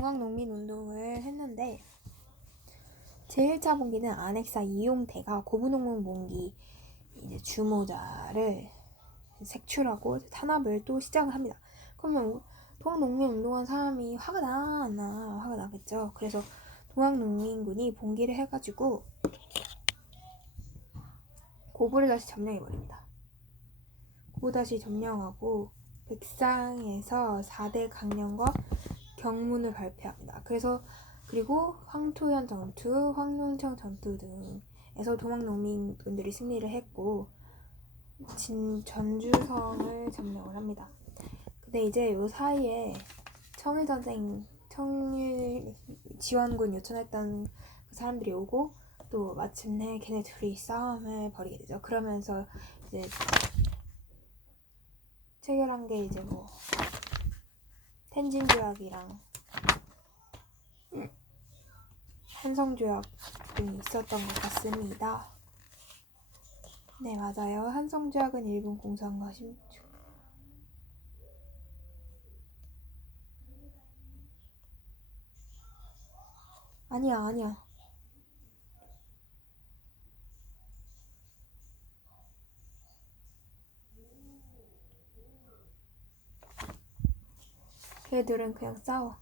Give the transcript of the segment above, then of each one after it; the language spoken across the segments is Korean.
동학농민운동을 했는데 제1차 봉기는 안핵사 이용태가 고부농민 봉기 이제 주모자를 색출하고 탄압을 또 시작을 합니다. 그러면 동학농민운동한 사람이 화가 나? 안 나? 화가 나겠죠. 그래서 동학농민군이 봉기를 해가지고 고부를 다시 점령해버립니다. 고부 다시 점령하고 백상에서 4대 강령과 경문을 발표합니다. 그리고 황토현 전투, 황룡청 전투 등에서 동학농민군들이 승리를 했고 전주성을 점령을 합니다. 근데 이제 요 사이에 청일 지원군 요청했던 그 사람들이 오고 또 마침내 걔네 둘이 싸움을 벌이게 되죠. 그러면서 이제 체결한 게 이제 뭐 텐진 조약이랑 한성 조약 등이 있었던 것 같습니다. 네, 맞아요. 한성 조약은 일본 공산과 심중. 아니야. 걔들은 그냥 싸워.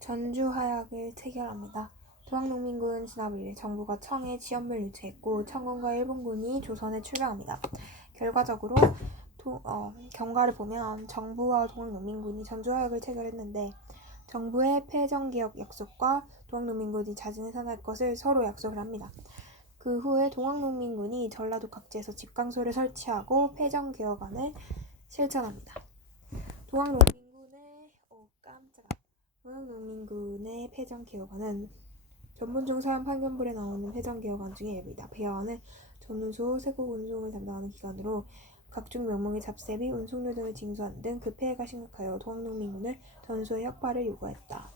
전주하약을 체결합니다. 동학농민군 진압을 위해 정부가 청에 지원을 요청했고 청군과 일본군이 조선에 출병합니다. 결과적으로 경과를 보면 정부와 동학농민군이 전주하약을 체결했는데 정부의 패전개혁 약속과 동학농민군이 자진해 산할 것을 서로 약속을 합니다. 그 후에 동학농민군이 전라도 각지에서 집강소를 설치하고 패전개혁안을 실천합니다. 동학농민군의 패전개혁안은 전문중 사람 판결문에 나오는 패전개혁안 중에 일부이다. 배화안은 전운소, 세국 운송을 담당하는 기관으로 각종 명목의 잡세비, 운송료 등을 징수하는 등 그 폐해가 심각하여 동학농민군을 전소의 혁파를 요구했다.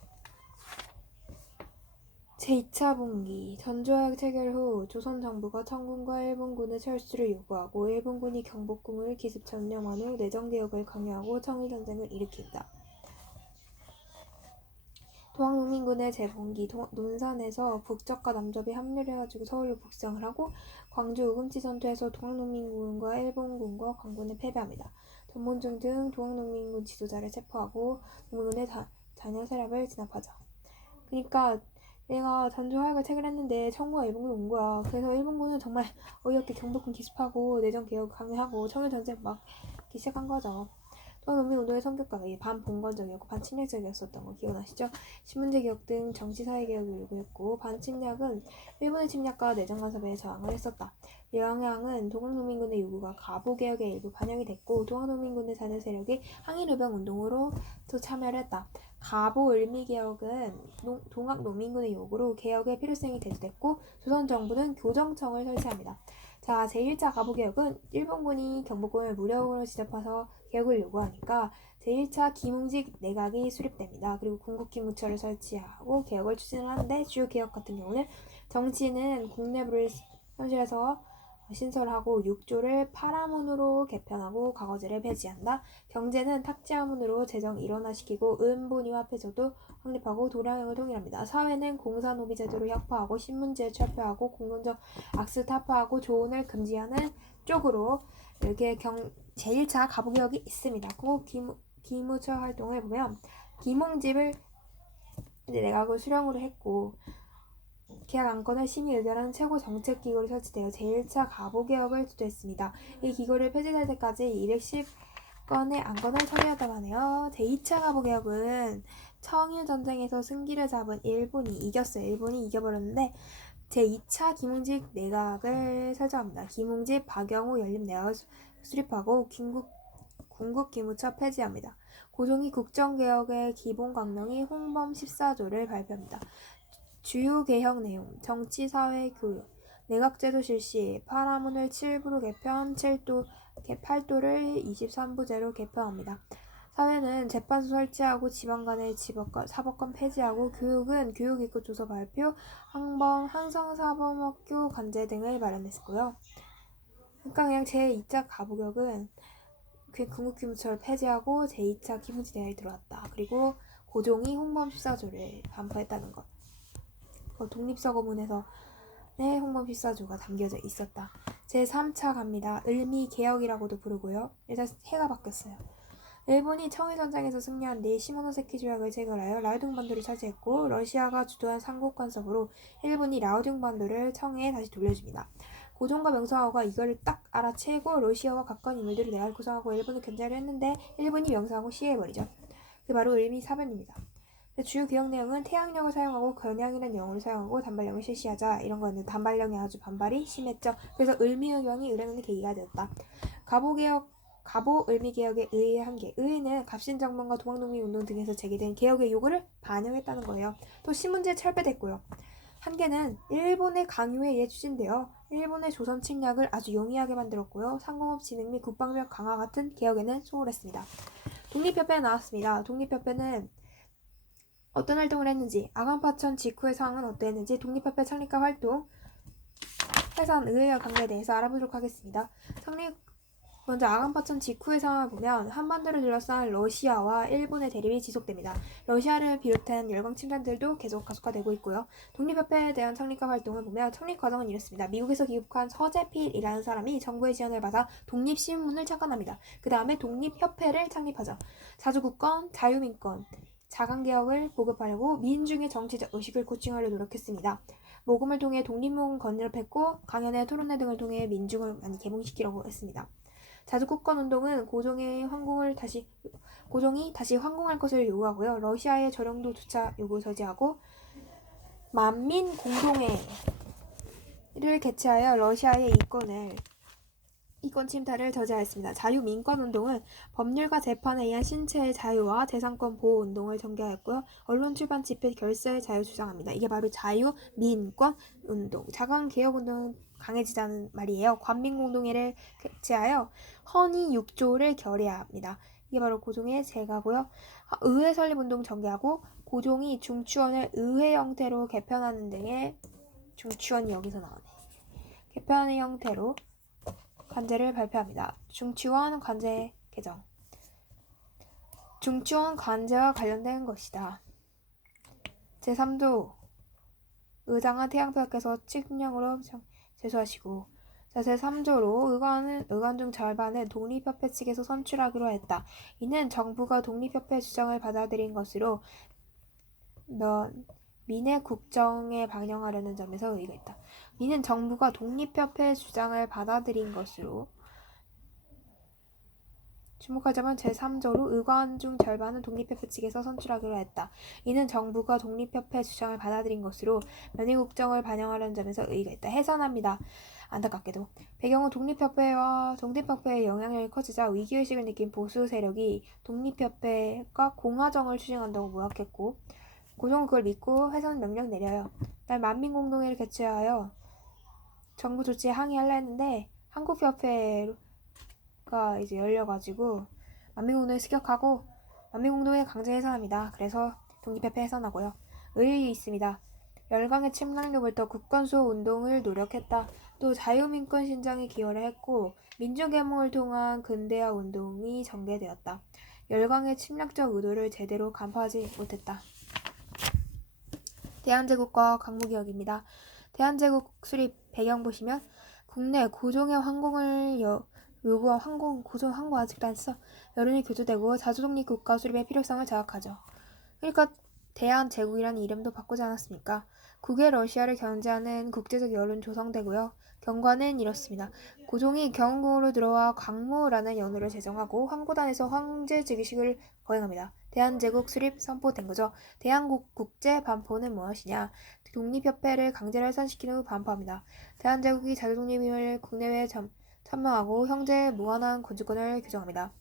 제2차 봉기 전주하약 체결 후 조선 정부가 청군과 일본군의 철수를 요구하고 일본군이 경복궁을 기습 점령한 후 내정개혁을 강요하고 청일전쟁을 일으킨다. 동학농민군의 재봉기 논산에서 북적과 남접이 합류를 해가지고 서울로 북상을 하고 광주 우금치 전투에서 동학농민군과 일본군과 광군을 패배합니다. 전문중 등 동학농민군 지도자를 체포하고 농민군의 자녀 세력을 진압하죠. 그러니까 내가 전주하약을 체결했는데 청구가 일본군 온 거야. 그래서 일본군은 정말 어이없게 경복궁 기습하고 내정개혁 강요하고 청일전쟁 막 시작한 거죠. 동학농민운동의 성격과 반봉건적이었고 반침략적이었었던 거 기억나시죠? 신문제개혁 등 정치사회개혁을 요구했고 반침략은 일본의 침략과 내정간섭에 저항을 했었다. 이 영향은 동학농민군의 요구가 가보개혁의 일부 반영이 됐고 동학농민군의 자녀 세력이 항일의병운동으로 또 참여를 했다. 가보을미개혁은 동학농민군의 요구로 개혁의 필요성이 대두됐고 조선정부는 교정청을 설치합니다. 자, 제1차 가보개혁은 일본군이 경복궁을 무력으로 진압해서 개혁을 요구하니까 제1차 김웅직 내각이 수립됩니다. 그리고 군국기무처를 설치하고 개혁을 추진을 하는데 주요 개혁 같은 경우는 정치는 국내부를 현실에서 신설하고 육조를 파라문으로 개편하고 과거제를 폐지한다. 경제는 탁지화문으로 재정 일원화시키고 은본위화폐조도 확립하고 도량형을 통일합니다. 사회는 공사노비 제도를 혁파하고 신문제를 철폐하고 공론적 악수 타파하고 조언을 금지하는 쪽으로 이렇게 제1차 가부개혁이 있습니다. 그 기무처 활동을 보면 김홍집을 내각을 수령으로 했고 계약 안건을 심의 의결하는 최고 정책기구를 설치되어 제1차 가보개혁을 주도했습니다. 이 기구를 폐지될 때까지 210건의 안건을 처리하다고 하네요. 제2차 가보개혁은 청일전쟁에서 승기를 잡은 일본이 이겼어요. 일본이 이겨버렸는데 제2차 김웅직 내각을 설정합니다. 김웅직, 박영우 연립내각을 수립하고 군국기무처 폐지합니다. 고종이 국정개혁의 기본강령이 홍범 14조를 발표합니다. 주요 개혁 내용, 정치, 사회, 교육, 내각제도 실시, 파라문을 7부로 개편, 8도를 23부제로 개편합니다. 사회는 재판소 설치하고 지방 간의 사법권 폐지하고 교육은 교육입구 조서 발표, 항성사범학교 관제 등을 마련했고요. 그러니까 그냥 제2차 가부격은 군국기무처를 폐지하고 제2차 기무지대에 들어왔다. 그리고 고종이 홍범14조를 반포했다는 것. 독립서고문에서 홍범14조가 담겨져 있었다. 제3차 갑니다. 을미개혁이라고도 부르고요. 일단 해가 바뀌었어요. 일본이 청일전쟁에서 승리한 뒤 시모노세키 조약을 체결하여 라오딩반도를 차지했고 러시아가 주도한 삼국 간섭으로 일본이 라오딩반도를 청해에 다시 돌려줍니다. 고종과 명성황후가 이걸 딱 알아채고 러시아와 가까운 인물들을 내각 구성하고 일본을 견제하려 했는데 일본이 명성황후 시해버리죠. 그게 바로 을미사변입니다. 주요 개혁 내용은 태양력을 사용하고 견양이라는 영어를 사용하고 단발령을 실시하자 이런 거였는데 단발령에 아주 반발이 심했죠. 그래서 을미의경이 을행하는 계기가 되었다. 가보 을미개혁의 의의 한계. 의의는 갑신정변과 동학농민운동 등에서 제기된 개혁의 요구를 반영했다는 거예요. 또 신문지에 철폐됐고요. 한계는 일본의 강요에 의해 추진되어 일본의 조선 침략을 아주 용이하게 만들었고요. 상공업 진흥 및 국방력 강화 같은 개혁에는 소홀했습니다. 독립협회에 나왔습니다. 독립협회는 어떤 활동을 했는지, 아간파천 직후의 상황은 어땠는지, 독립협회 창립과 활동, 해산, 의회와 관계에 대해서 알아보도록 하겠습니다. 먼저 아간파천 직후의 상황을 보면 한반도를 둘러싼 러시아와 일본의 대립이 지속됩니다. 러시아를 비롯한 열강 침략들도 계속 가속화되고 있고요. 독립협회에 대한 창립과 활동을 보면 창립 과정은 이렇습니다. 미국에서 귀국한 서재필이라는 사람이 정부의 지원을 받아 독립신문을 창간합니다. 그 다음에 독립협회를 창립하죠. 자주국권, 자유민권, 자강개혁을 보급하려고 민중의 정치적 의식을 고취하려 노력했습니다. 모금을 통해 독립모금 건립했고 강연회, 토론회 등을 통해 민중을 많이 개봉시키려고 했습니다. 자주국권 운동은 고종이 다시 황공할 것을 요구하고요. 러시아의 저령도 주차 요구 저지하고 만민 공동회를 개최하여 러시아의 이권 침탈을 저지하였습니다. 자유민권운동은 법률과 재판에 의한 신체의 자유와 재산권 보호 운동을 전개하였고요. 언론 출판 집회 결사의 자유 주장합니다. 이게 바로 자유민권운동. 자강개혁운동은 강해지자는 말이에요. 관민공동회를 개최하여 헌의 6조를 결의합니다. 이게 바로 고종의 제가고요. 의회 설립운동 전개하고 고종이 중추원을 의회 형태로 개편하는 등의 중추원이 여기서 나오네. 개편의 형태로 관제를 발표합니다. 중추원 관제 개정. 중추원 관제와 관련된 것이다. 제3조 의장은 태양표께서 칙령으로 제소하시고 제3조로 의관 중 절반을 독립협회 측에서 선출하기로 했다. 이는 정부가 독립협회 주장을 받아들인 것으로 민의 국정에 반영하려는 점에서 의의가 있다. 이는 정부가 독립협회 주장을 받아들인 것으로 주목할 점은 제3조로 의관 중 절반은 독립협회 측에서 선출하기로 했다. 이는 정부가 독립협회 주장을 받아들인 것으로 민의 국정을 반영하려는 점에서 의의가 있다. 해산합니다. 안타깝게도 배경은 독립협회의 영향력이 커지자 위기의식을 느낀 보수 세력이 독립협회가 공화정을 추진한다고 모욕했고 고종은 그걸 믿고 해산 명령 내려요. 날 만민공동회를 개최하여 정부 조치에 항의하려 했는데 한국협회가 이제 열려가지고 만민공동회 습격하고 만민공동회 강제 해산합니다. 그래서 독립협회 해산하고요. 의의가 있습니다. 열강의 침략로부터 국권수호 운동을 노력했다. 또 자유민권 신장에 기여를 했고 민주개몽을 통한 근대화 운동이 전개되었다. 열강의 침략적 의도를 제대로 간파하지 못했다. 대한제국과 강무개혁입니다. 대한제국 수립 배경 보시면 국내 고종의 황공을 요구한 고종 황공 아직도 안 써. 여론이 교조되고 자주독립 국가 수립의 필요성을 자각하죠. 그러니까 대한제국이라는 이름도 바꾸지 않았습니까? 국외 러시아를 견제하는 국제적 여론 조성되고요. 경과는 이렇습니다. 고종이 경운궁으로 들어와 광무라는 연호를 제정하고 황고단에서 황제 즉위식을 거행합니다. 대한제국 수립 선포된 거죠. 대한국제 반포는 무엇이냐? 독립협회를 강제로 해산시킨 후 반포합니다. 대한제국이 자주독립임을 국내외에 천명하고 형제의 무한한 건주권을 규정합니다.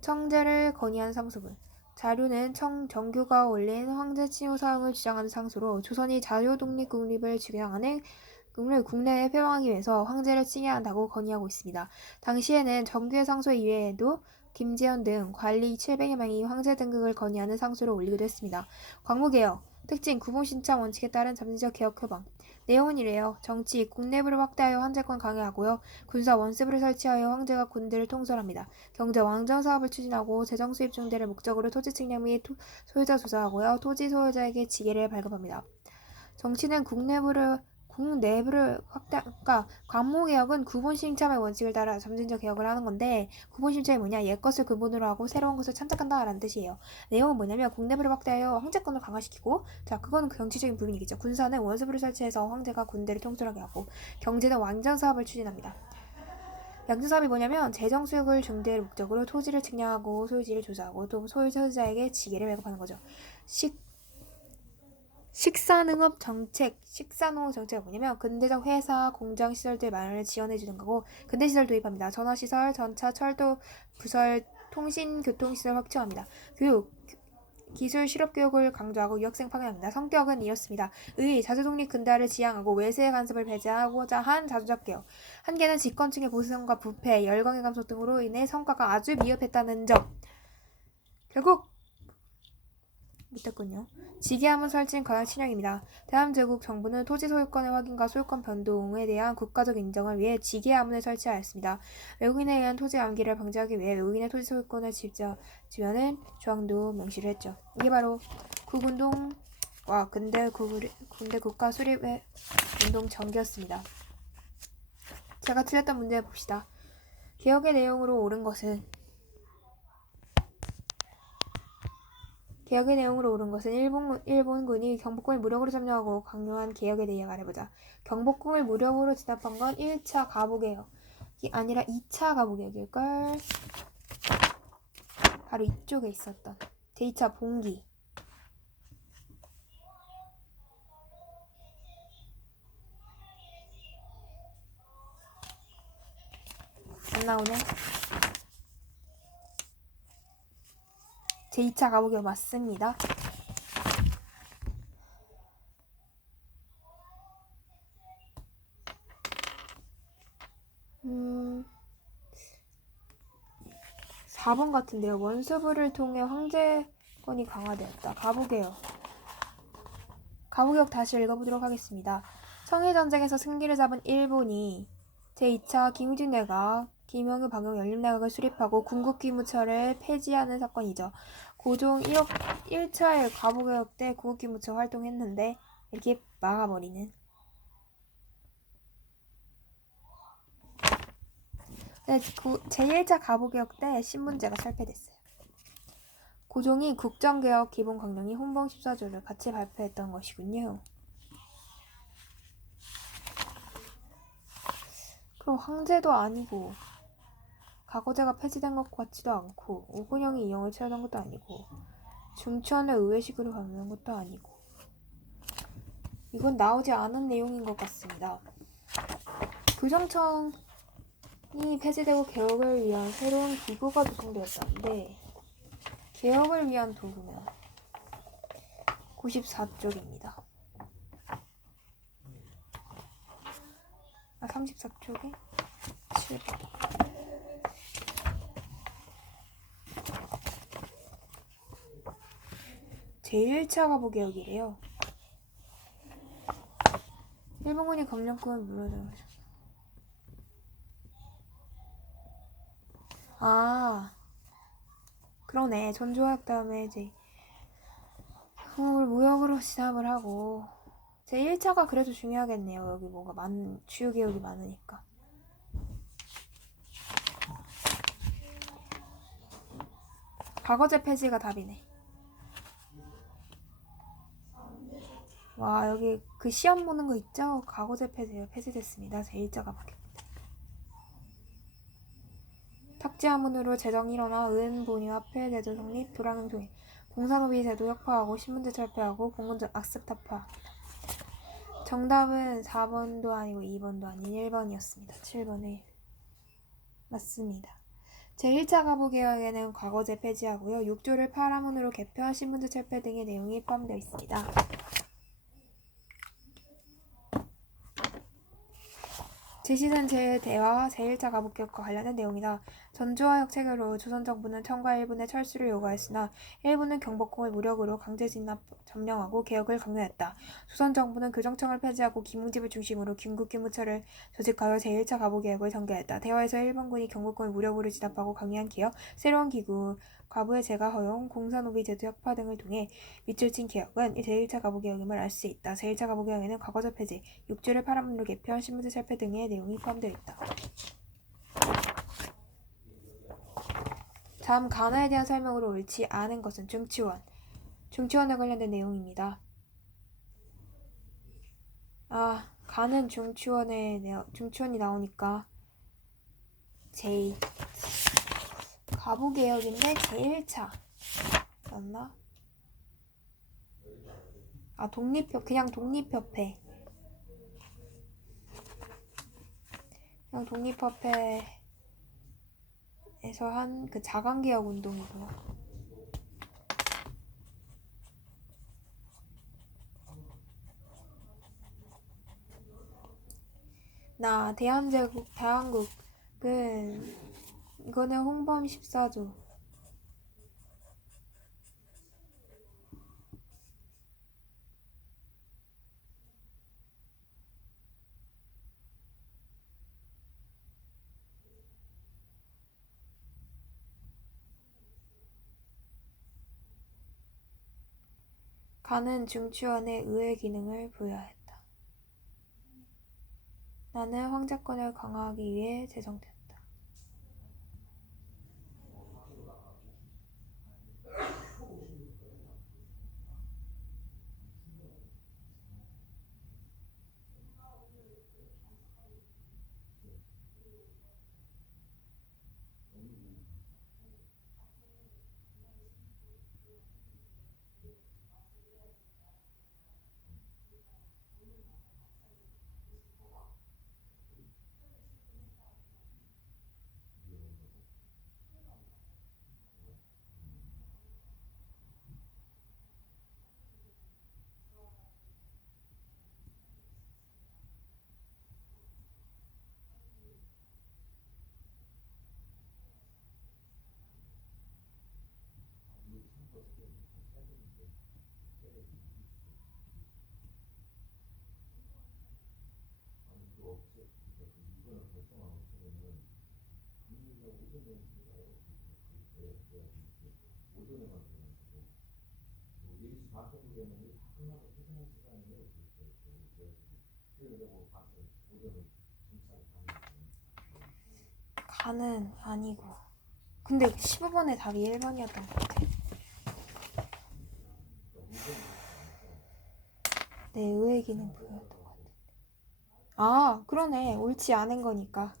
청제를 건의한 상수분. 자료는 정규가 올린 황제 칭호 사용을 주장하는 상소로 조선이 자유 독립 국립을 주장하는 꿈을 국내에 표방하기 위해서 황제를 칭해한다고 건의하고 있습니다. 당시에는 정규의 상소 이외에도 김재현 등 관리 700여 명이 황제 등극을 건의하는 상소를 올리기도 했습니다. 광무개혁 특징 구본신참 원칙에 따른 잠재적 개혁 표방 내용은 이래요. 정치, 국내부를 확대하여 황제권 강화하고요. 군사 원습을 설치하여 황제가 군대를 통솔합니다. 경제 왕정 사업을 추진하고 재정 수입 증대를 목적으로 토지 측량 및 소유자 조사하고요. 토지 소유자에게 지게를 발급합니다. 정치는 국내부를 그러니까 광무개혁은 구본심참의 원칙을 따라 점진적 개혁을 하는 건데 구본심참이 뭐냐? 옛것을 근본으로 하고 새로운 것을 참작한다 라는 뜻이에요. 내용은 뭐냐면 국내부를 확대하여 황제권을 강화시키고 자 그거는 그 정치적인 부분이겠죠. 군사는 원수부를 설치해서 황제가 군대를 통솔하게 하고 경제는 왕정사업을 추진합니다. 양조사업이 뭐냐면 재정 수익을 증대를 목적으로 토지를 측량하고 소유지를 조사하고 또 소유자에게 지게를 발급하는 거죠. 식산농업 정책은 뭐냐면 근대적 회사, 공장 시설들 마련을 지원해주는 거고 근대시설 도입합니다. 전화시설, 전차, 철도, 부설, 통신, 교통시설 확충합니다. 교육, 기술, 실업교육을 강조하고 유학생 파견합니다. 성격은 이렇습니다. 의, 자주독립 근대화를 지향하고 외세의 간섭을 배제하고자 한 자주적 개혁. 한계는 집권층의 보수성과 부패, 열강의 감소 등으로 인해 성과가 아주 미흡했다는 점. 결국 못했군요. 지게함은 설치인 관할 침략입니다. 대한제국 정부는 토지 소유권의 확인과 소유권 변동에 대한 국가적 인정을 위해 지게함을 설치하였습니다. 외국인에 의한 토지 암기를 방지하기 위해 외국인의 토지 소유권을 지원하는 조항도 명시를 했죠. 이게 바로 국운동과 근대 국가 수립 운동 전개였습니다. 제가 틀렸던 문제 봅시다. 개혁의 내용으로 옳은 것은 일본군이 경복궁을 무력으로 점령하고 강요한 개혁에 대해 말해보자. 경복궁을 무력으로 진압한 건 1차 가부개혁이 아니라 2차 가부개혁일걸. 바로 이쪽에 있었던 제2차 봉기. 안 나오네. 제2차 가부개혁 맞습니다. 음... 4번 같은데요. 원수부를 통해 황제권이 강화되었다. 가부개혁 다시 읽어보도록 하겠습니다. 청일전쟁에서 승기를 잡은 일본이 제2차 김유진내각, 김영우 방영 연립내각을 수립하고 군국기무처를 폐지하는 사건이죠. 고종 1차의 가부개혁 때 군국기무처 활동했는데 이렇게 막아버리는. 제1차 가부개혁 때 신문제가 철폐됐어요. 고종이 국정개혁 기본강령이 혼봉 14조를 같이 발표했던 것이군요. 그럼 황제도 아니고 가거제가 폐지된 것 같지도 않고 오근영이 이영을 취하던 것도 아니고 중천을 의회식으로 가는 것도 아니고 이건 나오지 않은 내용인 것 같습니다. 교정청이 폐지되고 개혁을 위한 새로운 기구가 구성되었다는데 개혁을 위한 도구면 94쪽입니다. 34쪽에 7번. 제1차 가부개혁이래요. 일본군이 검령권을 물어들어가지고. 그러네. 전조약 다음에 이제 무역으로 진압을 하고 제1차가 그래도 중요하겠네요. 여기 뭔가 주요 개혁이 많으니까. 과거제 폐지가 답이네. 와, 여기 그 시험 보는 거 있죠? 과거제 폐지됐습니다. 제1차 가부개혁. 탁지화문으로 재정이 일어나 은본위화폐 제도 성립, 도량행 도입, 공산노비 제도 혁파하고 신문제 철폐하고 공군적 악습 타파합니다. 정답은 4번도 아니고 2번도 아닌 1번이었습니다. 7번에 맞습니다. 제1차 가부개혁에는 과거제 폐지하고요. 6조를 파라문으로 개편, 신분제 철폐 등의 내용이 포함되어 있습니다. 제시된 제1대와 제1차 가부개혁과 관련된 내용이다. 전주화역 체결로 조선정부는 청과 일본의 철수를 요구했으나 일본은 경복궁을 무력으로 강제 점령하고 개혁을 강요했다. 조선정부는 교정청을 폐지하고 김웅집을 중심으로 긴급기무처를 조직하여 제1차 가부개혁을 전개했다. 대화에서 일본군이 경복궁을 무력으로 진압하고 강요한 개혁, 새로운 기구, 과부의 재가 허용, 공사노비 제도 혁파 등을 통해 밑줄 친 개혁은 제1차 가부개혁임을 알 수 있다. 제1차 가부개혁에는 과거제 폐지, 6조를 파란문으로 개편, 신분제 철폐 등의 내용이 포함되어 있다. 다음 간화에 대한 설명으로 옳지 않은 것은 중치원에 관련된 내용입니다. 간은 중치원이 나오니까 가부개혁인데 제1차 맞나? 그냥 독립협회에서 한 그 자강개혁 운동이구나. 대한국은 이거는 홍범 14조. 간은 중치원에 의회 기능을 부여했다. 나는 황제권을 강화하기 위해 제정됐다. 간은 아니고. 근데 15번의 답이 1번이었던 것 같아. 네, 의회 기능 부여였던 것 같아. 그러네. 옳지 않은 거니까.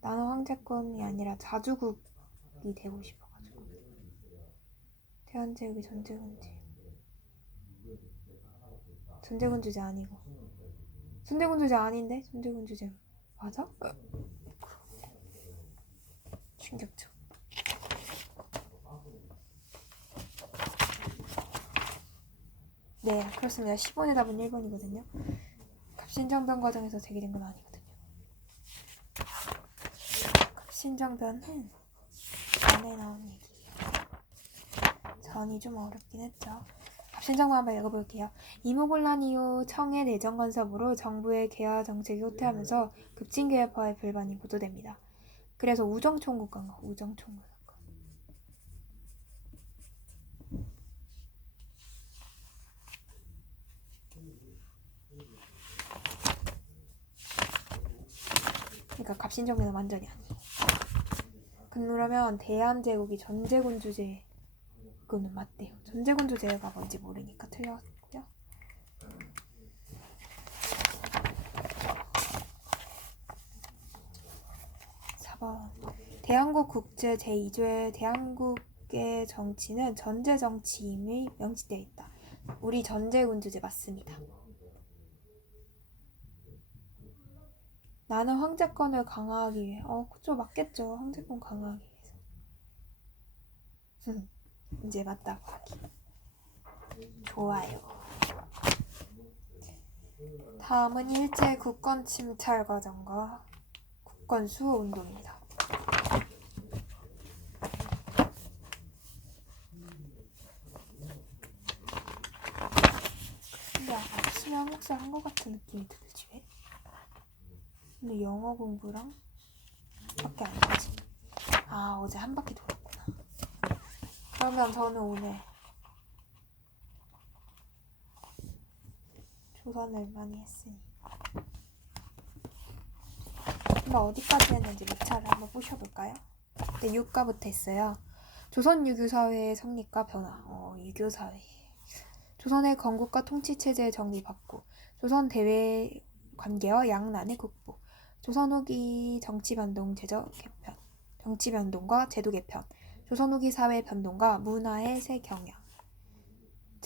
나는 황제권이 아니라 자주국이 되고 싶어가지고. 대한제국이 전제군주제 아니고. 전제군주제 아닌데? 전제군주제 맞아? 충격적. 네, 그렇습니다. 10번의 답은 1번이거든요. 갑신정변 과정에서 제기된 건 아니거든요. 갑신정변은 전에 나온 얘기예요. 전이 좀 어렵긴 했죠. 갑신정변 한번 읽어볼게요. 이무곤란 이후 청의 내정 간섭으로 정부의 개화 정책이 후퇴하면서 급진개혁파의 불만이 보도됩니다. 그래서 우정총국관과 우정총국 사건. 그러니까 갑신정변은 완전히 아니고. 그러면 대한제국이 전제군주제 그거는 맞대요. 전제군주제가 뭔지 모르니까 틀렸고요. 4번 대한국 국제 제2조의 대한국의 정치는 전제정치임이 명시되어 있다. 우리 전제군주제 맞습니다. 나는 황제권을 강화하기 위해. 그쵸, 맞겠죠. 황제권 강화하기 위해서. 이제 맞다고 하기. 좋아요. 다음은 일제 국권 침탈 과정과 국권 수호 운동입니다. 근데 아침에 한국사 한 것 같은 느낌이 들지 왜? 근데 영어 공부랑 밖에 안 되지. 어제 한 바퀴 돌았구나. 그러면 저는 오늘 조선을 많이 했으니 한번 어디까지 했는지 목차를 한번 보셔볼까요? 네, 유가부터 했어요. 조선 유교사회의 성립과 변화. 유교사회. 조선의 건국과 통치체제의 정리받고 조선 대외 관계와 양난의 극복. 조선 후기 정치변동과 제도 개편. 조선 후기 사회 변동과 문화의 새 경향.